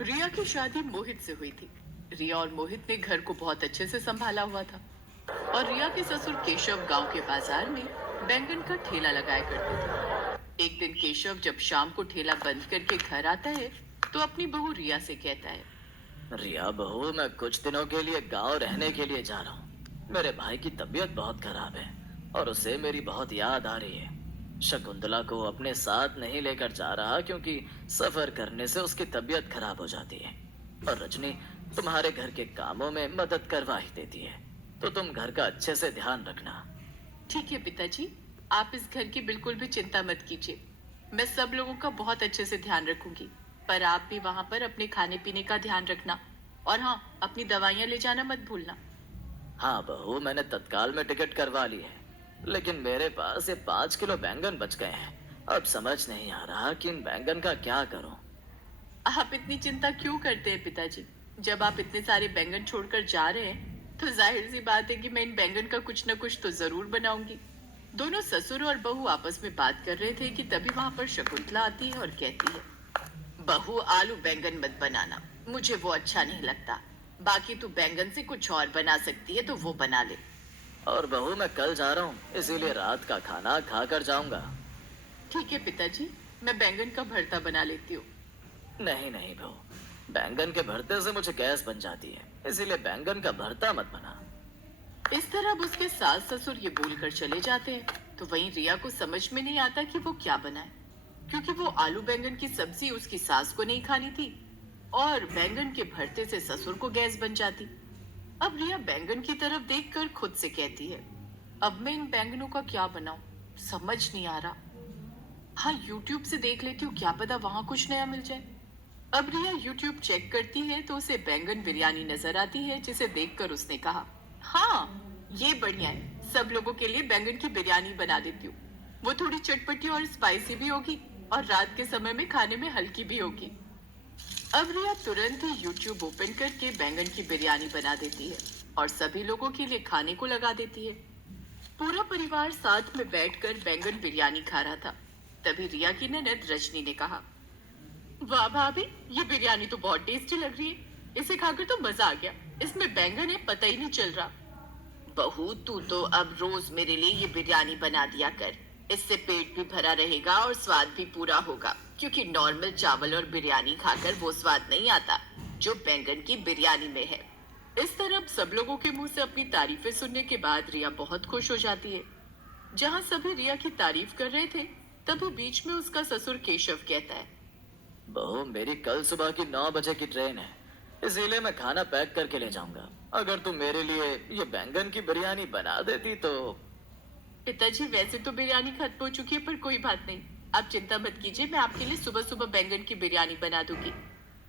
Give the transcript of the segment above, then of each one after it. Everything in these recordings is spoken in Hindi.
रिया की शादी मोहित से हुई थी। रिया और मोहित ने घर को बहुत अच्छे से संभाला हुआ था और रिया के ससुर केशव गांव के बाजार में बैंगन का ठेला लगाया करते थे। एक दिन केशव जब शाम को ठेला बंद करके घर आता है तो अपनी बहू रिया से कहता है। रिया बहू, मैं कुछ दिनों के लिए गांव रहने के लिए जा रहा हूँ। मेरे भाई की तबीयत बहुत खराब है और उसे मेरी बहुत याद आ रही है। शकुंतला को अपने साथ नहीं लेकर जा रहा क्योंकि सफर करने से उसकी तबीयत खराब हो जाती है। और रजनी तुम्हारे घर के कामों में मदद करवा ही देती है, तो तुम घर का अच्छे से ध्यान रखना। ठीक है पिताजी, आप इस घर की बिल्कुल भी चिंता मत कीजिए। मैं सब लोगों का बहुत अच्छे से ध्यान रखूंगी। पर आप भी वहां पर अपने खाने पीने का ध्यान रखना। और हाँ, अपनी दवाइयां ले जाना मत भूलना। हाँ बहू, मैंने तत्काल में टिकट करवा ली है, लेकिन मेरे पास ये 5 किलो बैंगन बच गए हैं। अब समझ नहीं आ रहा कि इन बैंगन का क्या करूं। आप इतनी चिंता क्यों करते हैं पिताजी? जब आप इतने सारे बैंगन छोड़कर जा रहे हैं तो जाहिर सी बात है कि मैं इन बैंगन का कुछ न कुछ तो जरूर बनाऊंगी। दोनों ससुर और बहू आपस में बात कर रहे थे कि तभी वहां पर शकुंतला आती है और कहती है। बहू, आलू बैंगन मत बनाना, मुझे वो अच्छा नहीं लगता। बाकी तू बैंगन से कुछ और बना सकती है तो वो बना ले। और बहू, मैं कल जा रहा हूँ, इसीलिए रात का खाना खाकर जाऊंगा। ठीक है पिताजी, मैं बैंगन का भरता बना लेती हूँ। नहीं नहीं बहू, बैंगन के भरते से मुझे गैस बन जाती है, इसीलिए बैंगन का भरता मत बना। इस तरह अब उसके सास ससुर ये बोलकर चले जाते हैं तो वहीं रिया को समझ में नहीं आता कि वो क्या बनाए, क्योंकि वो आलू बैंगन की सब्जी उसकी सास को नहीं खानी थी और बैंगन के भरते से ससुर को गैस बन जाती। अब रिया बैंगन की तरफ देखकर खुद से कहती है, अब मैं इन बैंगनों का क्या बनाऊं, समझ नहीं आ रहा। हाँ, यूट्यूब से देख लेती हूँ, क्या पता वहां कुछ नया मिल जाए। अब रिया यूट्यूब चेक करती है तो उसे बैंगन बिरयानी नजर आती है, जिसे देखकर उसने कहा, हाँ ये बढ़िया है, सब लोगों के लिए बैंगन की बिरयानी बना देती हूँ। वो थोड़ी चटपटी और स्पाइसी भी होगी और रात के समय में खाने में हल्की भी होगी। अब रिया तुरंत ही यूट्यूब ओपन करके बैंगन की बिरयानी बना देती है और सभी लोगों के लिए खाने को लगा देती है। पूरा परिवार साथ में बैठकर बैंगन बिरयानी खा रहा था। तभी रिया की ननद रजनी ने कहा, वाह भाभी, ये बिरयानी तो बहुत टेस्टी लग रही है। इसे खाकर तो मजा आ गया। इसमें बैंगन है, पता ही नहीं चल रहा। बहू, तू तो अब रोज मेरे लिए ये बिरयानी बना दिया कर। इससे पेट भी भरा रहेगा और स्वाद भी पूरा होगा, क्योंकि नॉर्मल चावल और बिरयानी खाकर वो स्वाद नहीं आता जो बैंगन की बिरयानी में है। इस तरह सब लोगों के मुंह से अपनी तारीफें सुनने के बाद रिया बहुत खुश हो जाती है। जहां सभी रिया की तारीफ कर रहे थे तभी बीच में उसका ससुर केशव कहता है। बहू, मेरी कल सुबह की 9 बजे की ट्रेन है, इसीलिए मैं खाना पैक करके ले जाऊंगा। अगर तुम मेरे लिए ये बैंगन की बिरयानी बना देती तो। पिताजी, वैसे तो बिरयानी खत्म हो चुकी है, पर कोई बात नहीं। आप चिंता मत कीजिए, मैं आपके लिए सुबह सुबह बैंगन की बिरयानी बना दूंगी।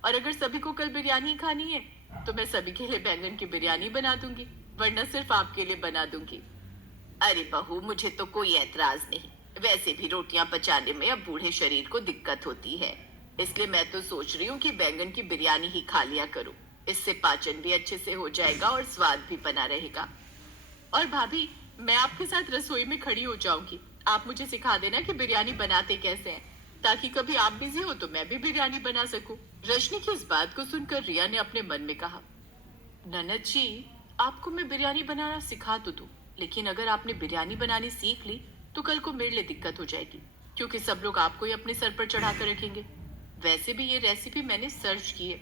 और अगर सभी को कल बिरयानी खानी है तो मैं सभी के लिए बैंगन की बिरयानी बना दूंगी, वरना सिर्फ आपके लिए बना दूंगी। अरे बहू, मुझे तो कोई ऐतराज नहीं। वैसे भी रोटियां पचाने में अब बूढ़े शरीर को दिक्कत होती है, इसलिए मैं तो सोच रही हूँ कि बैंगन की बिरयानी ही खा लिया करूँ। इससे पाचन भी अच्छे से हो जाएगा और स्वाद भी बना रहेगा। और भाभी, मैं आपके साथ रसोई में खड़ी हो जाऊंगी। आप मुझे सिखा देना कि बिरयानी बनाते कैसे हैं, ताकि कभी आप बिजी हो तो मैं भी बिरयानी बना सकूं। रजनी की इस बात को सुनकर रिया ने अपने मन में कहा, ननद जी, आपको मैं बिरयानी बनाना सिखा तो दूं, लेकिन अगर आपने बिरयानी बनानी सीख ली तो कल को मेरे लिए दिक्कत हो जाएगी, क्योंकि सब लोग आपको ही अपने सर पर चढ़ा कर रखेंगे। वैसे भी ये रेसिपी मैंने सर्च की है,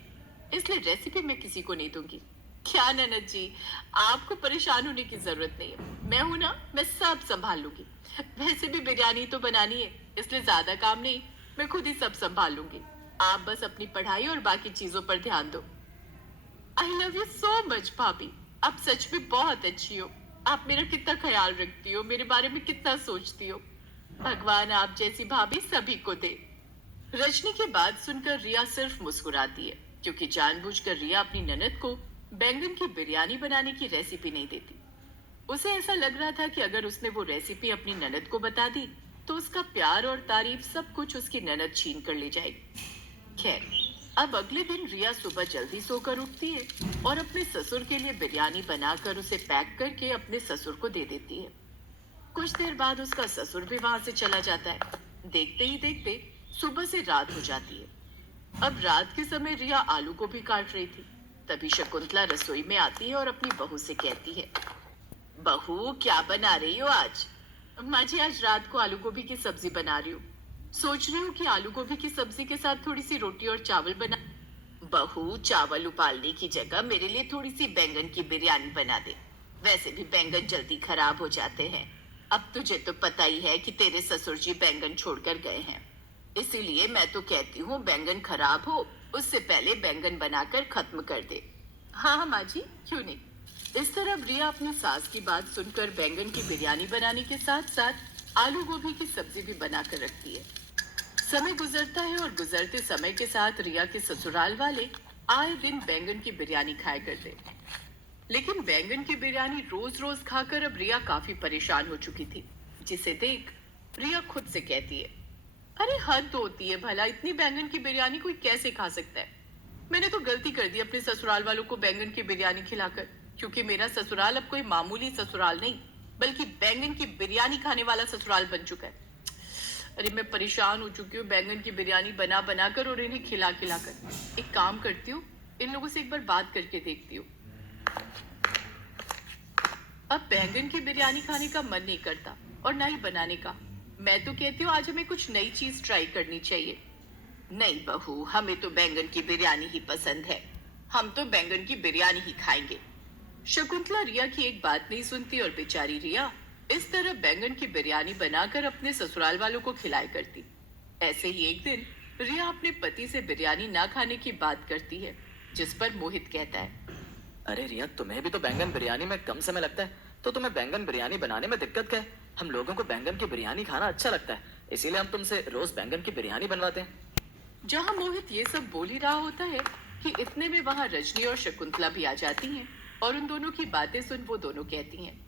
इसलिए रेसिपी मैं किसी को नहीं दूंगी। क्या ननद जी, आपको परेशान होने की जरूरत नहीं है, मैं हूं ना, मैं सब संभाल लूंगी। वैसे भी बिरयानी तो बनानी है, इसलिए ज्यादा काम नहीं, मैं खुद ही सब संभाल लूंगी। आप बस अपनी पढ़ाई और बाकी चीजों पर ध्यान दो। I love you so much भाभी, आप सच में बहुत अच्छी हो। आप मेरा कितना ख्याल रखती हो, मेरे बारे में कितना सोचती हो। भगवान आप जैसी भाभी सभी को दे। रजनी की बात सुनकर रिया सिर्फ मुस्कुराती है, क्योंकि जानबूझकर रिया अपनी ननद को बैंगन की बिरयानी बनाने की रेसिपी नहीं देती। उसे ऐसा लग रहा था कि अगर उसने वो रेसिपी अपनी ननद को बता दी तो उसका प्यार और तारीफ सब कुछ उसकी ननद छीन कर ले जाएगी। खैर, अब अगले दिन रिया सुबह जल्दी सोकर उठती है और अपने ससुर के लिए बिरयानी बनाकर उसे पैक करके अपने ससुर को दे देती है। कुछ देर बाद उसका ससुर भी वहां से चला जाता है। देखते ही देखते सुबह से रात हो जाती है। अब रात के समय रिया आलू गोभी काट रही थी। तभी शकुंतला रसोई में आती है और अपनी बहू से कहती है, बहू क्या बना रही हो आज? माँ जी, आज रात को आलू गोभी की सब्जी बना रही हूँ। सोच रही हूँ कि आलू गोभी की सब्जी के साथ थोड़ी सी रोटी और चावल बना। बहू, चावल उबालने की जगह मेरे लिए थोड़ी सी बैंगन की बिरयानी बना दे। वैसे भी बैंगन जल्दी खराब हो जाते हैं। अब तुझे तो पता ही है कि तेरे ससुर जी बैंगन छोड़कर गए हैं। इसीलिए मैं तो कहती हूँ बैंगन खराब हो उससे पहले बैंगन बनाकर खत्म कर दे। हाँ हाँ माँ जी, क्यों नहीं। इस तरह रिया अपनी सास की बात सुनकर बैंगन की बिरयानी बनाने के साथ साथ आलू गोभी की सब्जी भी बनाकर रखती है। समय गुजरता है और गुजरते समय के साथ रिया के ससुराल वाले आए दिन बैंगन की बिरयानी खाया करते। लेकिन बैंगन की बिरयानी रोज रोज खाकर अब रिया काफी परेशान हो चुकी थी, जिसे देख रिया खुद से कहती है, अरे हद होती है भला, इतनी बैंगन की बिरयानी कोई कैसे खा सकता है। मैंने तो गलती कर दी अपने ससुराल वालों को बैंगन की बिरयानी खिलाकर, क्योंकि मेरा ससुराल अब कोई मामूली ससुराल नहीं बल्कि बैंगन की बिरयानी खाने वाला ससुराल बन चुका है। अरे मैं परेशान हो चुकी हूँ बैंगन की बिरयानी बना बना कर और इन्हें खिला खिला कर। एक काम करती हूँ, इन लोगों से एक बार बात करके देखती हूँ। अब बैंगन की बिरयानी खाने का मन नहीं करता और ना ही बनाने का। मैं तो कहती हूँ आज हमें कुछ नई चीज ट्राई करनी चाहिए। नहीं बहू, हमें तो बैंगन की बिरयानी ही पसंद है। हम तो बैंगन की बिरयानी ही खाएंगे। शकुंतला रिया की एक बात नहीं सुनती और बेचारी रिया इस तरह बैंगन की बिरयानी बनाकर अपने ससुराल वालों को खिलाया करती। ऐसे ही एक दिन रिया अपने पति से बिरयानी ना खाने की बात करती है, जिस पर मोहित कहता है, अरे रिया, तुम्हें भी तो बैंगन बिरयानी में कम समय लगता है, तो तुम्हें बैंगन बिरयानी बनाने में दिक्कत क्या है? हम लोगों को बैंगन की बिरयानी खाना अच्छा लगता है, इसीलिए हम तुमसे रोज बैंगन की बिरयानी बनवाते हैं। जहां मोहित ये सब बोल ही रहा होता है कि इतने में वहां रजनी और शकुंतला भी आ जाती हैं और उन दोनों की बातें सुन वो दोनों कहती हैं,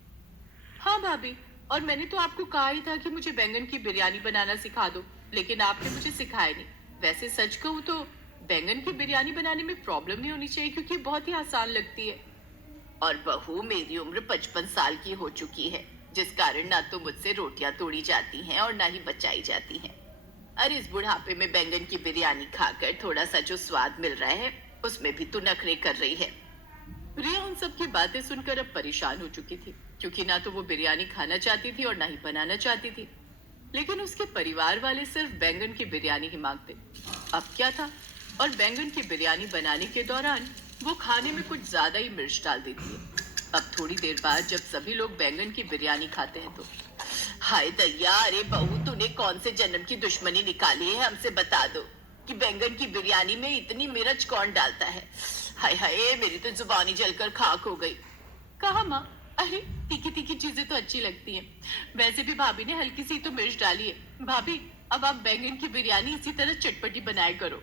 हाँ भाभी, और मैंने तो आपको कहा ही था कि मुझे बैंगन की बिरयानी बनाना सिखा दो, लेकिन आपने मुझे सिखाया नहीं। वैसे सच कहूँ तो बैंगन की बिरयानी बनाने में प्रॉब्लम नहीं होनी चाहिए, क्योंकि बहुत ही आसान लगती है। और बहू, मेरी उम्र 55 साल की हो चुकी है, जिस कारण ना तो मुझसे रोटियां तोड़ी जाती हैं और ना ही बचाई जाती हैं। अरे इस बुढ़ापे में बैंगन की बिरयानी खाकर थोड़ा सा जो स्वाद मिल रहा है उसमें भी तू नखरे कर रही है। रिया उन सब की बातें सुनकर अब परेशान हो चुकी थी, क्योंकि ना तो वो बिरयानी खाना चाहती थी और ना ही बनाना चाहती थी। लेकिन उसके परिवार वाले सिर्फ बैंगन की बिरयानी ही मांगते। अब क्या था, और बैंगन की बिरयानी बनाने के दौरान वो खाने में कुछ ज्यादा ही मिर्च डाल देती है। अब थोड़ी देर बाद जब सभी लोग बैंगन की बिरयानी खाते हैं तो, हाय दया, अरे बहू, तूने कौन से जन्म की दुश्मनी निकाली है? हमसे बता दो कि बैंगन की बिरयानी में इतनी मिर्च कौन डालता है। हाय हाय, मेरी तो जुबानी जलकर खाक हो गई। कहा माँ, अरे तीखी तीखी चीजें तो अच्छी लगती हैं। वैसे भी भाभी ने हल्की सी तो मिर्च डाली है। भाभी, अब आप बैंगन की बिरयानी इसी तरह चटपटी बनाया करो।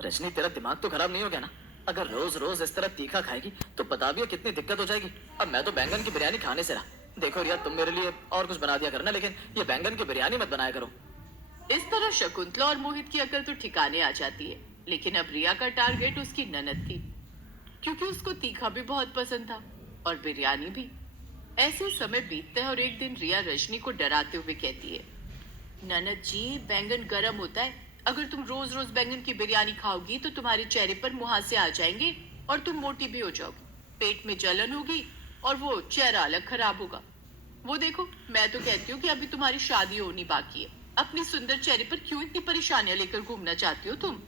रजनी, तेरा दिमाग तो खराब नहीं हो गया ना? अगर रोज रोज इस तरह तीखा खाएगी तो बता भी कितनी दिक्कत हो जाएगी। अब मैं तो बैंगन की बिरयानी खाने से रहा। देखो रिया, तुम मेरे लिए और कुछ बना दिया करना, लेकिन ये बैंगन की बिरयानी मत बनाया करो। इस तरह शकुंतला और मोहित की अकल तो ठिकाने आ जाती है। लेकिन अब रिया का टारगेट उसकी ननद थी, क्योंकि उसको तीखा भी बहुत पसंद था और बिरयानी भी। ऐसे समय बीतता है और एक दिन रिया रजनी को डराते हुए कहती है, ननद जी, बैंगन गर्म होता है। अगर तुम रोज रोज बैंगन की बिरयानी खाओगी तो तुम्हारे चेहरे पर मुहासे आ जाएंगे और तुम मोटी भी हो जाओगी। पेट में जलन होगी और वो चेहरा अलग खराब होगा। वो देखो, मैं तो कहती हूँ कि अभी तुम्हारी शादी होनी बाकी है। अपने सुंदर चेहरे पर क्यों इतनी परेशानियां लेकर घूमना चाहती हो तुम?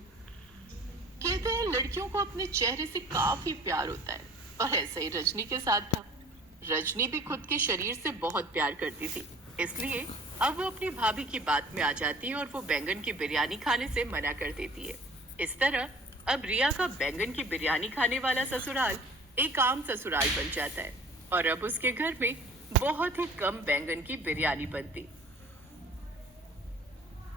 कहते हैं लड़कियों को अपने चेहरे से काफी प्यार होता है, और ऐसा ही रजनी के साथ था। रजनी भी खुद के शरीर से बहुत प्यार करती थी, इसलिए अब वो अपनी भाभी की बात में आ जाती है और वो बैंगन की बिरयानी खाने से मना कर देती है। इस तरह अब रिया का बैंगन की बिरयानी खाने वाला ससुराल एक आम ससुराल बन जाता है और अब उसके घर में बहुत ही कम बैंगन की बिरयानी बनती।